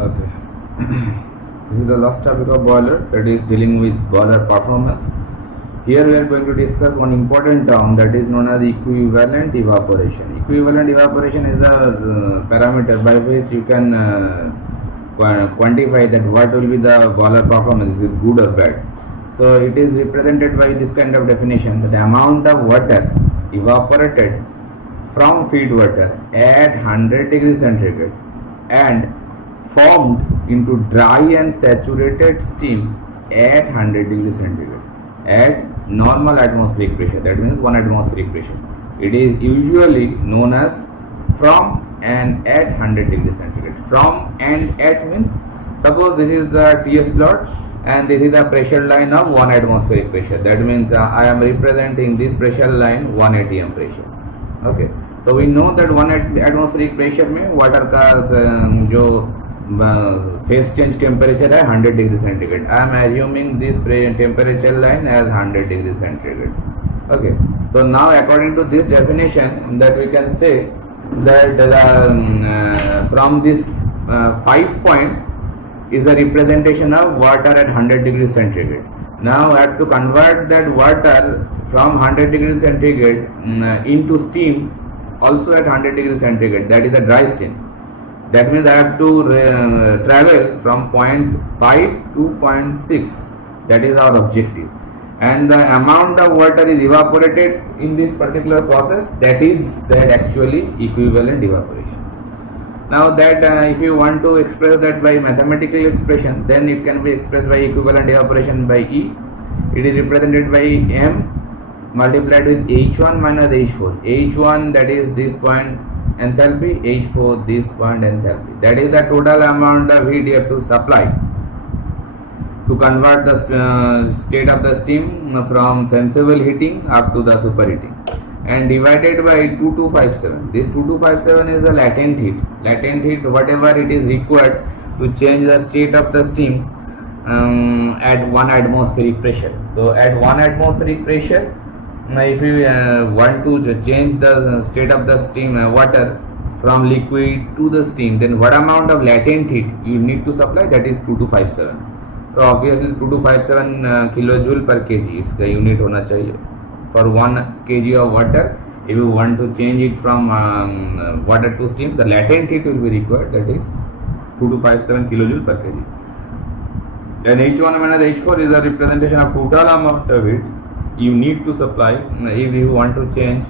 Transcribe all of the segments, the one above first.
Okay. This is the last topic of boiler, that is dealing with boiler performance. Here we are going to discuss one important term that is known as equivalent evaporation. Equivalent evaporation is a parameter by which you can quantify that what will be the boiler performance, is it good or bad. So it is represented by this kind of definition, that the amount of water evaporated from feed water at 100 degrees centigrade and formed into dry and saturated steam at 100 degrees centigrade at normal atmospheric pressure, that means 1 atmospheric pressure. It is usually known as from and at 100 degrees centigrade. From and at means, suppose this is the TS plot and this is the pressure line of 1 atmospheric pressure, that means I am representing this pressure line 1 atm pressure. Okay, so we know that 1 atmospheric pressure में water का जो phase change temperature है 100 degree centigrade. I am assuming this temperature line as 100 degree centigrade. Okay, so now according to this definition that we can say that from this 5 point is a representation of water at 100 degrees centigrade. Now I have to convert that water from 100 degrees centigrade into steam also at 100 degrees centigrade, that is a dry steam. That means I have to travel from point 5 to point 6, that is our objective, and the amount of water is evaporated in this particular process, that is that actually equivalent evaporation. Now that if you want to express that by mathematical expression, then it can be expressed by equivalent evaporation by E. It is represented by M multiplied with H1 minus H4. H1, that is this point enthalpy, H4 this point enthalpy. That is the total amount of heat you have to supply to convert the state of the steam from sensible heating up to the superheating, and divided by 2257. This 2257 is a latent heat. Latent heat, whatever it is required to change the state of the steam at 1 atmospheric pressure. So at 1 atmospheric pressure, if you want to change the state of the steam water from liquid to the steam, then what amount of latent heat you need to supply, that is 2257. So obviously 2257 kilojoule per kg इसका unit होना चाहिए for 1 kg of water. If you want to change it from water to steam, the latent heat will be required, that is 2257 kilojoule per kg. And H1 minus H4 is a representation of total amount of heat you need to supply if you want to change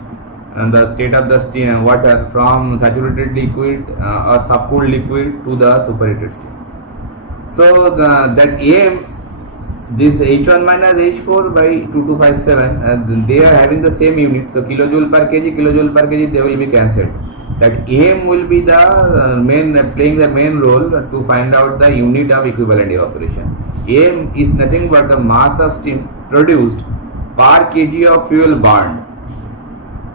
the state of the steam water from saturated liquid or subcooled liquid to the superheated steam. So that AM, this H1 minus H4 by 2257, they are having the same unit. So kilojoule per kg, they will be cancelled. That AM will be the playing the main role to find out the unit of equivalent evaporation. AM is nothing but the mass of steam produced per kg of fuel burned.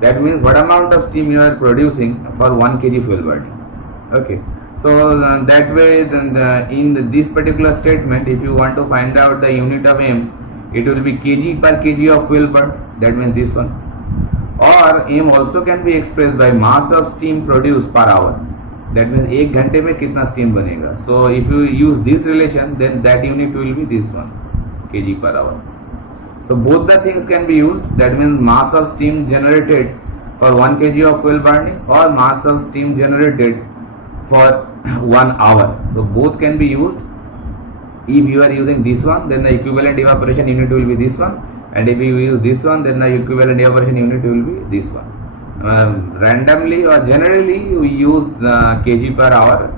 That means what amount of steam you are producing for 1 kg fuel burning. Okay. So that way, then in this particular statement, if you want to find out the unit of M, it will be kg per kg of fuel burned. That means this one. Or M also can be expressed by mass of steam produced per hour. That means 1 घंटे में कितना steam बनेगा. So if you use this relation, then that unit will be this one, kg per hour. So both the things can be used. That means mass of steam generated for 1 kg of fuel burning or mass of steam generated for 1 hour. So both can be used. If you are using this one, then the equivalent evaporation unit will be this one, and if you use this one, then the equivalent evaporation unit will be this one. Randomly or generally you use kg per hour,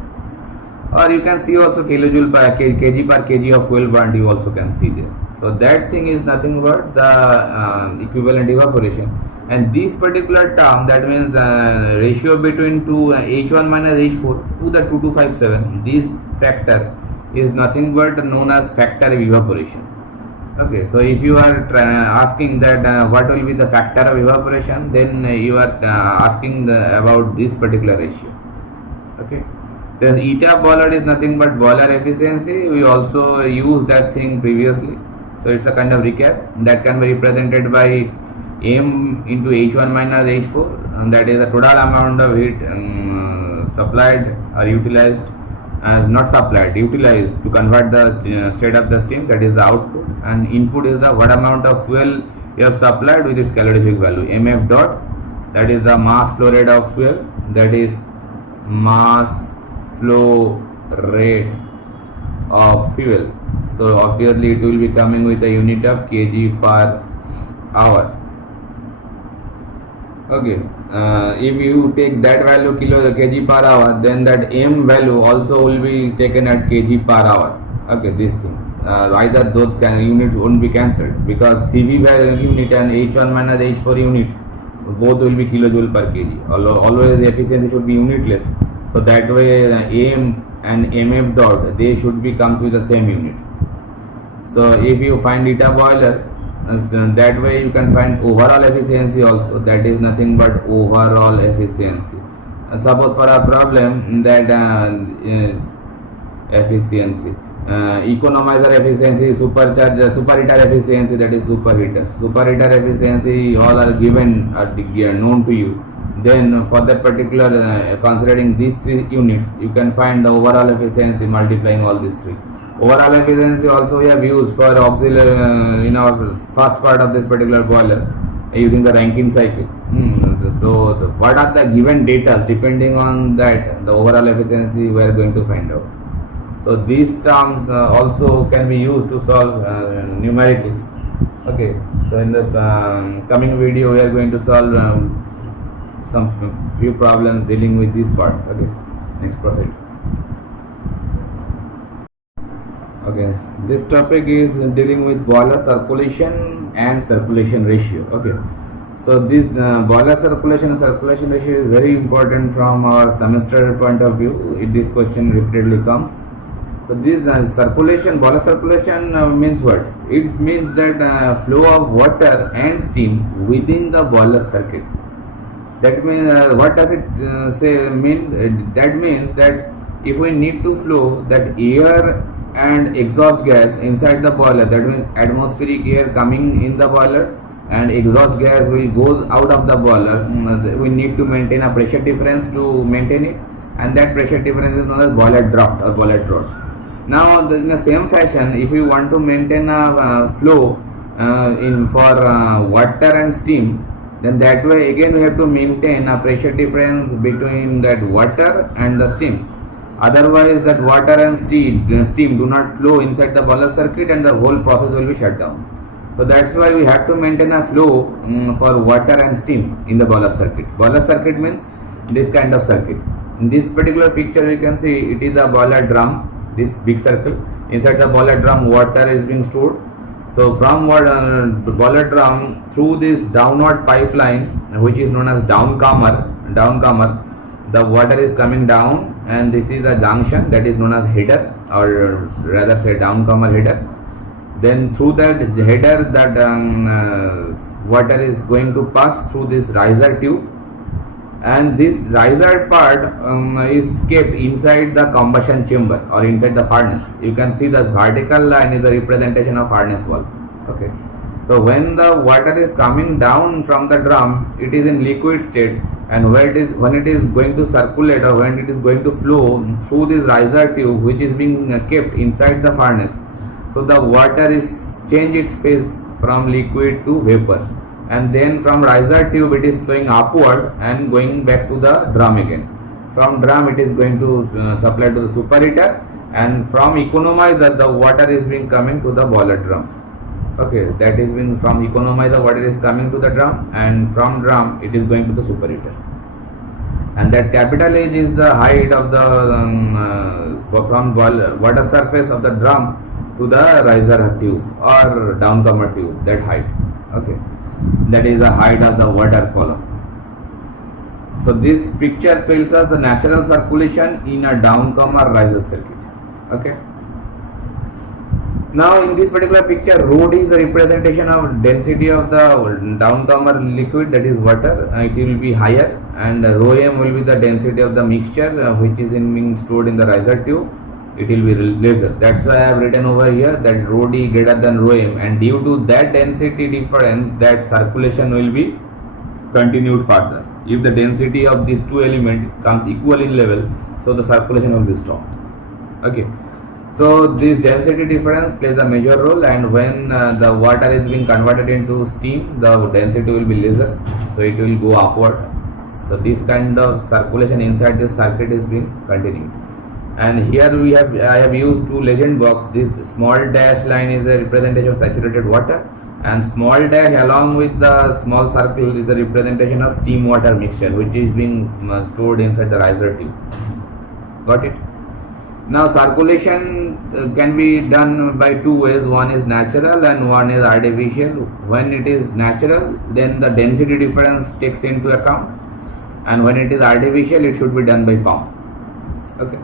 or you can see also kilojoule per kg per kg of fuel burned, you also can see there. So that thing is nothing but the equivalent evaporation. And this particular term, that means ratio between H1 minus H4 to the 2257, this factor is nothing but known as factor of evaporation. Okay, so if you are asking that what will be the factor of evaporation, then you are asking about this particular ratio. Okay, then eta boiler is nothing but boiler efficiency. We also used that thing previously, so it's a kind of recap that can be represented by M into H1 minus H4, and that is the total amount of heat supplied or utilized not supplied, utilized to convert the state of the steam, that is the output, and input is the what amount of fuel you have supplied with its calorific value. mf dot, that is the mass flow rate of fuel, that is mass flow rate of fuel. So obviously it will be coming with a unit of kg per hour. Okay, if you take that value kg per hour, then that m value also will be taken at kg per hour. Okay, this thing, either those unit won't be cancelled, because cv value unit and h1 minus h4 unit both will be kilojoule per kg. Always the efficiency should be unitless, so that way am and mf dot, they should be comes with the same unit. So if you find eta boiler, that way you can find overall efficiency also, that is nothing but overall efficiency. Suppose for a problem that efficiency, economizer efficiency, supercharger, superheater efficiency, that is superheater efficiency, all are given, are known to you. Then for that particular considering these three units, you can find the overall efficiency multiplying all these three. Overall efficiency also we have used for auxiliary in our first part of this particular boiler using the Rankine cycle. So what are the given data, depending on that the overall efficiency we are going to find out. So these terms also can be used to solve numericals. Okay, so in the coming video we are going to solve some few problems dealing with this part. Okay, next proceed. Okay, this topic is dealing with boiler circulation and circulation ratio. Okay, so this boiler circulation and circulation ratio is very important from our semester point of view. This question repeatedly comes. So this circulation, boiler circulation means what? It means that flow of water and steam within the boiler circuit. That means what does it say mean? That means that if we need to flow that air and exhaust gas inside the boiler, that means atmospheric air coming in the boiler and exhaust gas will go out of the boiler, we need to maintain a pressure difference to maintain it, and that pressure difference is known as boiler draft or boiler draught. Now in the same fashion, if we want to maintain a flow for water and steam, then that way again we have to maintain a pressure difference between that water and the steam. Otherwise that water and steam do not flow inside the boiler circuit and the whole process will be shut down. So that's why we have to maintain a flow for water and steam in the boiler circuit. Boiler circuit means this kind of circuit. In this particular picture we can see it is a boiler drum, this big circle. Inside the boiler drum water is being stored. So from the boiler drum through this downward pipeline, which is known as downcomer, the water is coming down, and this is a junction that is known as header, or rather say downcomer header. Then through that header, that water is going to pass through this riser tube, and this riser part is kept inside the combustion chamber or inside the furnace. You can see the vertical line is a representation of furnace wall. Okay, so when the water is coming down from the drum, it is in liquid state, and when it is going to circulate or when it is going to flow through this riser tube, which is being kept inside the furnace, so the water is change its phase from liquid to vapor, and then from riser tube it is flowing upward and going back to the drum again. From drum it is going to supply to the superheater, and from economizer the water is being coming to the boiler drum. Okay, that is when from economizer water is coming to the drum, and from drum it is going to the superheater. And that capital H is the height of the from water surface of the drum to the riser tube or downcomer tube, that height. Okay, that is the height of the water column. So this picture tells us the natural circulation in a downcomer riser circuit. Okay. Now in this particular picture, rho D is a representation of density of the downcomer liquid, that is water. It will be higher, and rho M will be the density of the mixture which is being stored in the riser tube. It will be lesser. That's why I have written over here that rho D greater than rho M, and due to that density difference, that circulation will be continued further. If the density of these two elements comes equal in level, so the circulation will be stopped. Okay, so this density difference plays a major role, and when the water is being converted into steam, the density will be lesser, so it will go upward. So this kind of circulation inside this circuit is being continued. And here I have used two legend box. This small dash line is a representation of saturated water, and small dash along with the small circle is a representation of steam water mixture, which is being stored inside the riser tube. Got it? Now circulation can be done by two ways. One is natural and one is artificial. When it is natural, then the density difference takes into account, and when it is artificial, it should be done by pump. Okay.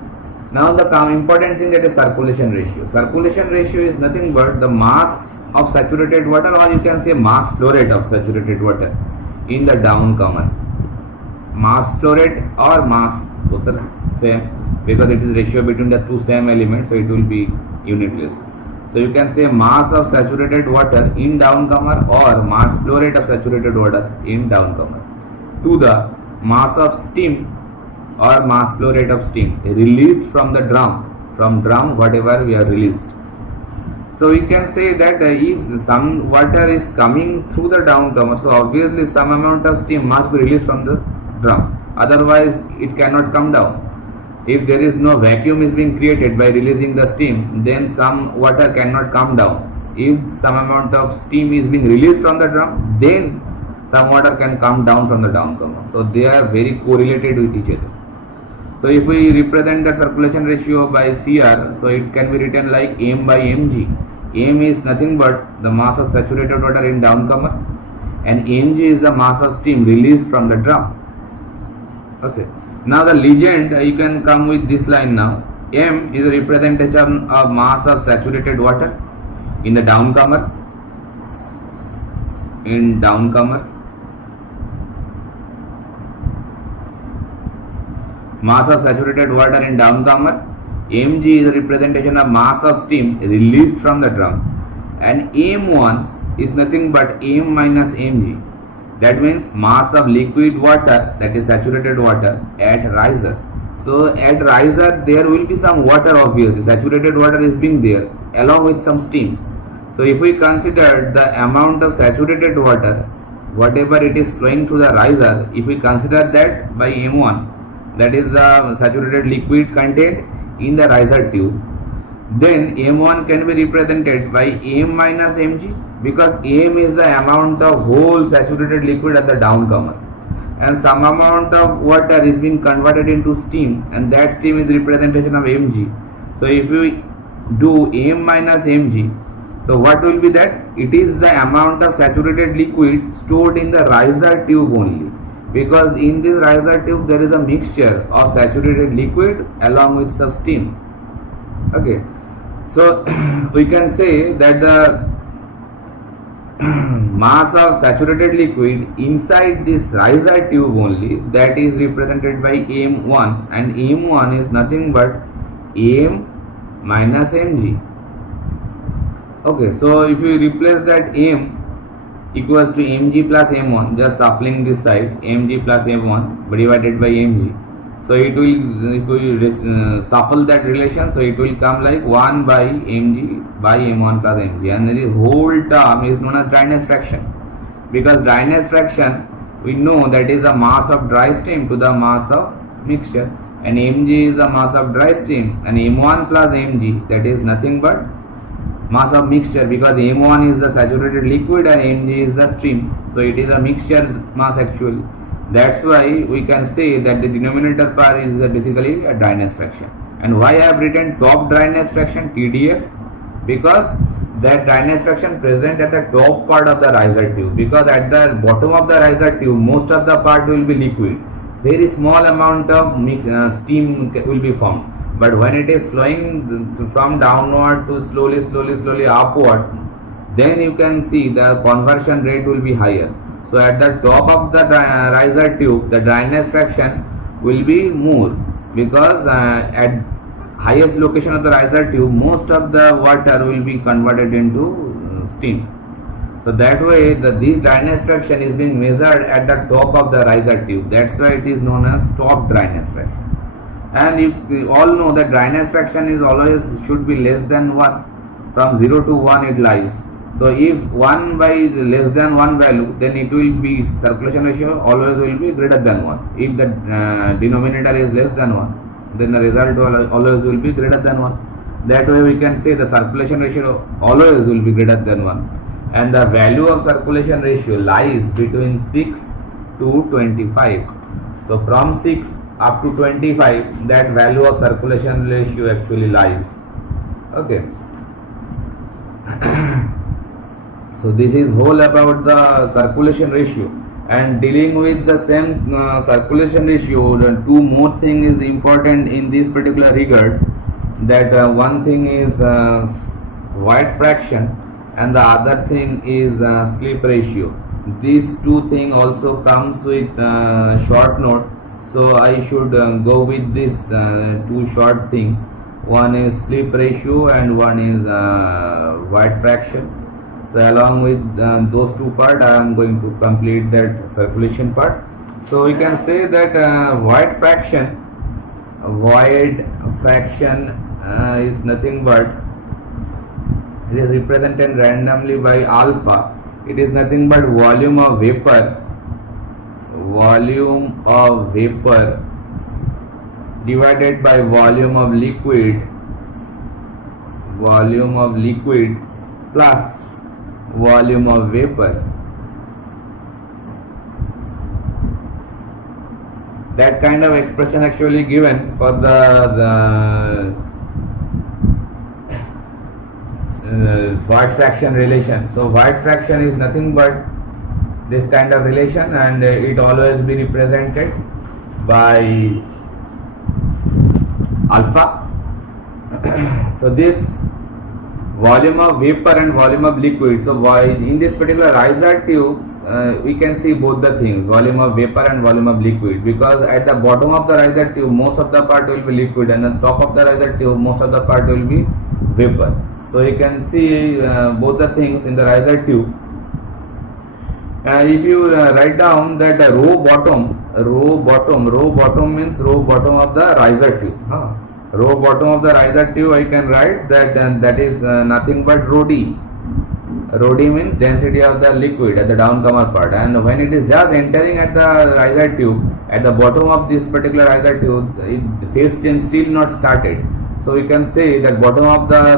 Now the important thing, that is circulation ratio. Circulation ratio is nothing but the mass of saturated water, or you can say mass flow rate of saturated water in the downcomer. Mass flow rate or mass, both are same, because it is ratio between the two same elements, so it will be unitless. So you can say mass of saturated water in downcomer or mass flow rate of saturated water in downcomer to the mass of steam or mass flow rate of steam released from the drum whatever we are released. So we can say that if some water is coming through the downcomer, so obviously some amount of steam must be released from the drum, otherwise it cannot come down. If there is no vacuum is being created by releasing the steam, then some water cannot come down. If some amount of steam is being released from the drum, then some water can come down from the downcomer. So they are very correlated with each other. So if we represent the circulation ratio by CR, so it can be written like M by mg. M is nothing but the mass of saturated water in downcomer, and mg is the mass of steam released from the drum. Okay. Now the legend, you can come with this line now. M is a representation of mass of saturated water in the downcomer. Mass of saturated water in downcomer. Mg is a representation of mass of steam released from the drum, and M1 is nothing but M minus mg. That means mass of liquid water, that is saturated water, at riser. So at riser there will be some water, obviously saturated water is being there along with some steam. So if we consider the amount of saturated water, whatever it is flowing through the riser, if we consider that by M1, that is the saturated liquid content in the riser tube, then M1 can be represented by M minus mg, because M is the amount of whole saturated liquid at the downcomer, and some amount of water is being converted into steam, and that steam is representation of mg. So if we do M minus mg, so what will be that? It is the amount of saturated liquid stored in the riser tube only, because in this riser tube there is a mixture of saturated liquid along with some steam. Okay, so we can say that the mass of saturated liquid inside this riser tube only, that is represented by M1, and M1 is nothing but M minus mg. Okay, so if you replace that M equals to mg plus m1, just shuffling this side, mg plus m1 divided by mg, so it will, if we shuffle that relation, so it will come like 1 by mg by m1 plus mg, and this whole term is known as dryness fraction, because dryness fraction we know that is the mass of dry steam to the mass of mixture, and mg is the mass of dry steam, and m1 plus mg, that is nothing but mass of mixture, because M1 is the saturated liquid and Mg is the steam, so it is a mixture mass actually. That's why we can say that the denominator part is basically a dryness fraction. And why I have written top dryness fraction, TDF? Because that dryness fraction present at the top part of the riser tube, because at the bottom of the riser tube most of the part will be liquid, very small amount of steam will be formed. But when it is flowing from downward to slowly upward, then you can see the conversion rate will be higher. So at the top of the riser tube, the dryness fraction will be more, because at highest location of the riser tube, most of the water will be converted into steam. So that way this dryness fraction is being measured at the top of the riser tube. That's why it is known as top dryness fraction. And you all know that dryness fraction is always should be less than 1. From 0 to 1 it lies. So if 1 by less than 1 value, then it will be circulation ratio always will be greater than 1. If the denominator is less than 1, then the result always will be greater than 1. That way we can say the circulation ratio always will be greater than 1. And the value of circulation ratio lies between 6 to 25. So from 6 up to 25, that value of circulation ratio actually lies. Okay. So this is whole about the circulation ratio. And dealing with the same circulation ratio, the two more thing is important in this particular regard. That one thing is White fraction and the other thing is slip ratio. These two things also comes with short note, so I should go with this two short things. One is slip ratio and one is White fraction. So along with those two parts, I am going to complete that circulation part. So we can say that White fraction is nothing but, it is represented randomly by alpha. It is nothing but volume of vapor divided by volume of liquid plus volume of vapor. That kind of expression actually given for the White fraction relation. So White fraction is nothing but this kind of relation, and it always be represented by alpha. So this volume of vapor and volume of liquid. So in this particular riser tube, we can see both the things, volume of vapor and volume of liquid, because at the bottom of the riser tube most of the part will be liquid, and on top of the riser tube most of the part will be vapor. So you can see both the things in the riser tube. If you write down that the row bottom means row bottom of the riser tube. Row bottom of the riser tube, I can write that, that is nothing but rho d. Rho d means density of the liquid at the downcomer part, and when it is just entering at the riser tube, at the bottom of this particular riser tube, the phase change still not started. So we can say that bottom of the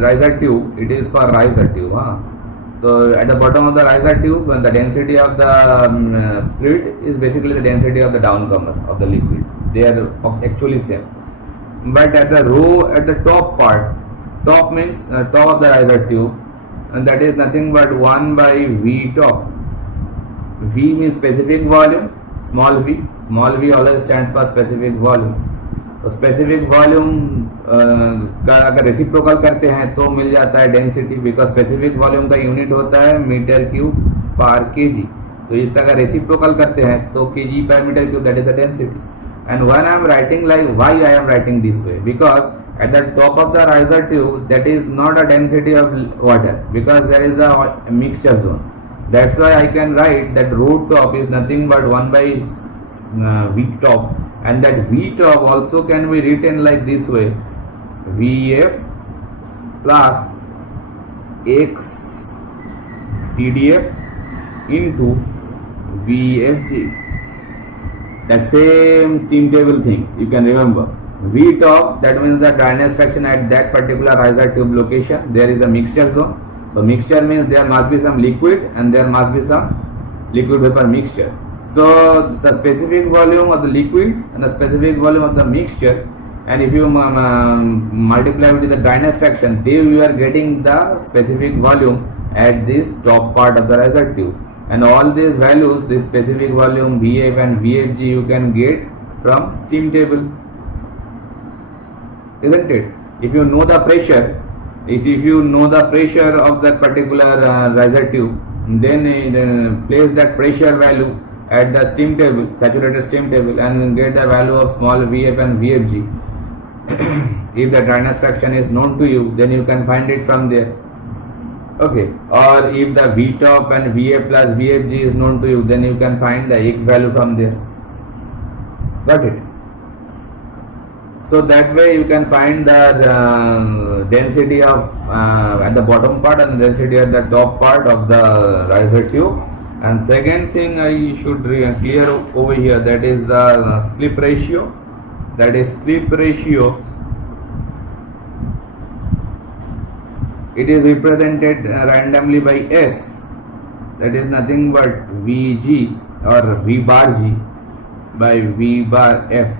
riser tube, it is for riser tube. So at the bottom of the riser tube, the density of the fluid is basically the density of the downcomer of the liquid. They are actually same. But at the row at the top part, top means top of the riser tube, and that is nothing but 1 by V top. V means specific volume, small v always stands for specific volume. तो specific volume का अगर reciprocal करते हैं तो मिल जाता है density, because specific volume का unit होता है मीटर क्यूब पर केजी. तो इसका अगर रेसिप्रोकल करते हैं तो KG per metre cube, that is the density. And when I am writing like why I am writing this way, because at the top of the riser tube, that is not a density of water, because there is a mixture zone. That's why I can write that rho top is nothing but 1 by V top, and that V top also can be written like this way: VF plus X TDF into VFG. That same steam table thing you can remember. V top, that means the dryness fraction at that particular riser tube location. There is a mixture zone. So mixture means there must be some liquid and there must be some liquid vapor mixture. So the specific volume of the liquid and the specific volume of the mixture, and if you multiply with the dryness fraction, then you are getting the specific volume at this top part of the riser tube. And all these values, this specific volume, VF and VFG, you can get from steam table, isn't it? If you know the pressure, if you know the pressure of that particular riser tube, then place that pressure value at the steam table, saturated steam table, and get the value of small VF and VFG. If the dryness fraction is known to you, then you can find it from there. Okay, or if the V top and VF plus VFG is known to you, then you can find the X value from there. Got it? So that way you can find the density of at the bottom part and density at the top part of the riser tube. And second thing I should clear over here, that is the slip ratio. That is slip ratio. It is represented randomly by S. That is nothing but Vg or V bar G by V bar F.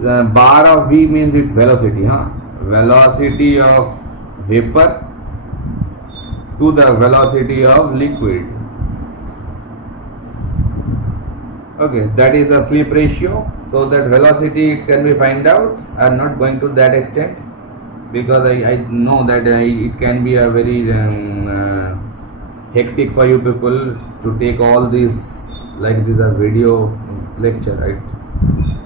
The bar of V means its velocity, velocity of vapor to the velocity of liquid. Okay, that is the slip ratio. So that velocity it can be find out. I am not going to that extent because I know that it can be a very hectic for you people to take all these, like this a video lecture, right?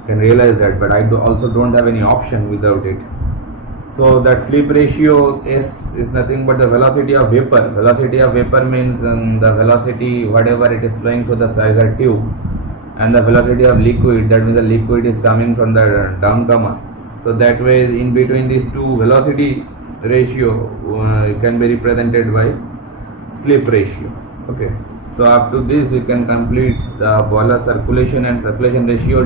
Can realize that, but I also don't have any option without it. So that slip ratio is nothing but the velocity of vapor. Velocity of vapor means the velocity whatever it is flowing through the riser tube, and the velocity of liquid, that means the liquid is coming from the downcomer. So that way in between these two velocity ratio can be represented by slip ratio. Okay. So up to this we can complete the boiler circulation and circulation ratio.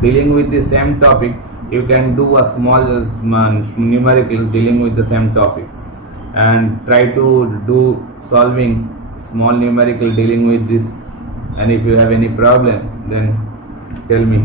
Dealing with the same topic, you can do a small numerical dealing with the same topic, and try to do solving small numerical dealing with this. And if you have any problem, then tell me.